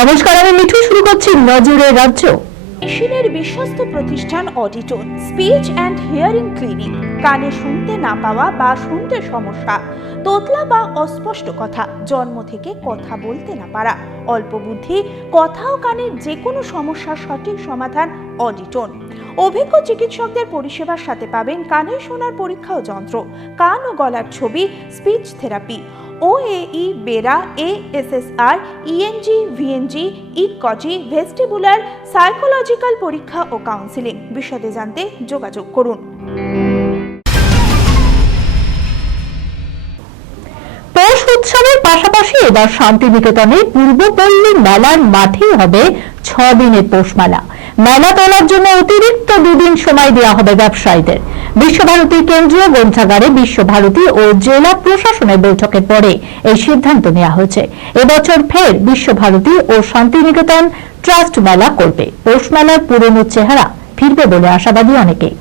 নমস্কার, আমি মিঠু। শুরু করছি নজরের রাজ্য। এশিয়ানের বিশ্বস্ত প্রতিষ্ঠান Auditone speech and hearing clinic. কানে শুনতে না পাওয়া বা শুনতে সমস্যা, তোতলা বা অস্পষ্ট কথা, জন্ম থেকে কথা বলতে না পারা, অল্প বুদ্ধি, কথা ও কানের যে কোনো সমস্যার সঠিক সমাধান অডিটোন। অভিজ্ঞ চিকিৎসকদের পরিষেবার সাথে পাবেন কানে শোনার পরীক্ষা ও যন্ত্র, কান ও গলার ছবি, speech therapy, OAE, BERA, ASSR, ENG, VNG, ইকজি, ভেস্টিবুলার, সাইকোলজিক্যাল পরীক্ষা ও কাউন্সিলিং। বিশদে জানতে যোগাযোগ করুন। পৌষ উৎসবের পাশাপাশি এবার শান্তিনিকেতনে পূর্বপল্লী মেলার মাঠেই হবে 6 দিনের পৌষ মেলা। মেলা তোলার জন্য অতিরিক্ত 2 দিন সময় দেওয়া হবে ব্যবসায়ীদের। বিশ্বভারতী কেন্দ্রীয় গ্রন্থাগারে বিশ্বভারতী ও জেলা প্রশাসনের বৈঠকের পরে এই সিদ্ধান্ত নেওয়া হয়েছে। এবছর ফের বিশ্বভারতী ও শান্তিনিকেতন ট্রাস্ট মেলা করবে। পৌষ মেলার পুরনো চেহারা ফিরবে বলে আশাবাদী অনেকেই।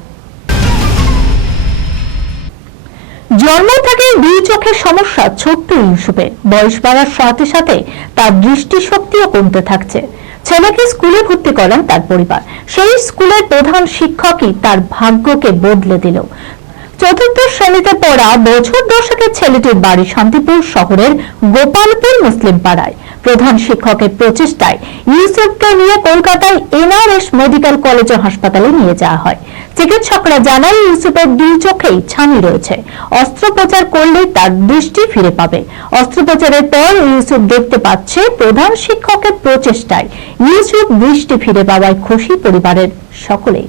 জন্ম থেকে 2 চোখের সমস্যা ছোট্ট ইউসুফের। বয়স বাড়ার সাথে সাথে তার দৃষ্টিশক্তিও কমতে থাকছে। ছেলেকে স্কুলে ভর্তি করেন তার পরিবার। সেই স্কুলের প্রধান শিক্ষকই তার ভাগ্যকে বদলে দিল। 4th শ্রেণীতে পড়া বছর 10-এর ছেলেটির বাড়ি শান্তিপুর শহরের গোপালপুর মুসলিম পাড়ায়। প্রধান শিক্ষকের প্রচেষ্টায় ইউসুফকে নিয়ে কলকাতায় NRS মেডিকেল কলেজ ও হাসপাতালে নিয়ে যাওয়া হয়। চিকিৎসকরা জানান ইউসুফের 2 চোখেই ছানি রয়েছে। অস্ত্রোপচার করলেই তার দৃষ্টি ফিরে পাবে। অস্ত্রোপচারের পর ইউসুফ দেখতে পাচ্ছে। প্রধান শিক্ষকের প্রচেষ্টায় ইউসুফ দৃষ্টি ফিরে পাওয়ায় খুশি পরিবারের সকলেই।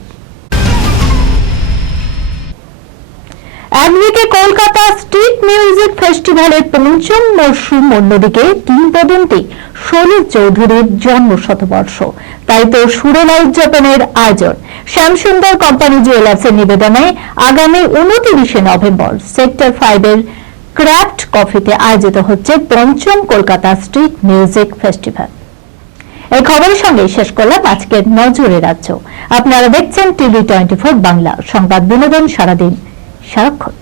একদিকে কলকাতা স্ট্রিট মিউজিক ফেস্টিভ্যালের 5ম মরশুম, অন্যদিকে কিংবদন্তি সলিল চৌধুরীর জন্ম শতবর্ষ। তাই তো সুরেলা উদযাপনের আয়োজন। শ্যামসুন্দর কোম্পানি জুয়েলার্সের নিবেদনে আগামী 29 নভেম্বর সেক্টর 5-এর ক্রাফট কফিতে আয়োজিত হচ্ছে 5ম কলকাতা স্ট্রিট মিউজিক ফেস্টিভ্যাল। এই খবরের সঙ্গে শেষ করলাম আজকের নজরের রাজ্য। আপনারা দেখছেন TV 24 বাংলা, সংবাদ বিনোদন সারাদিন সারাক্ষণ।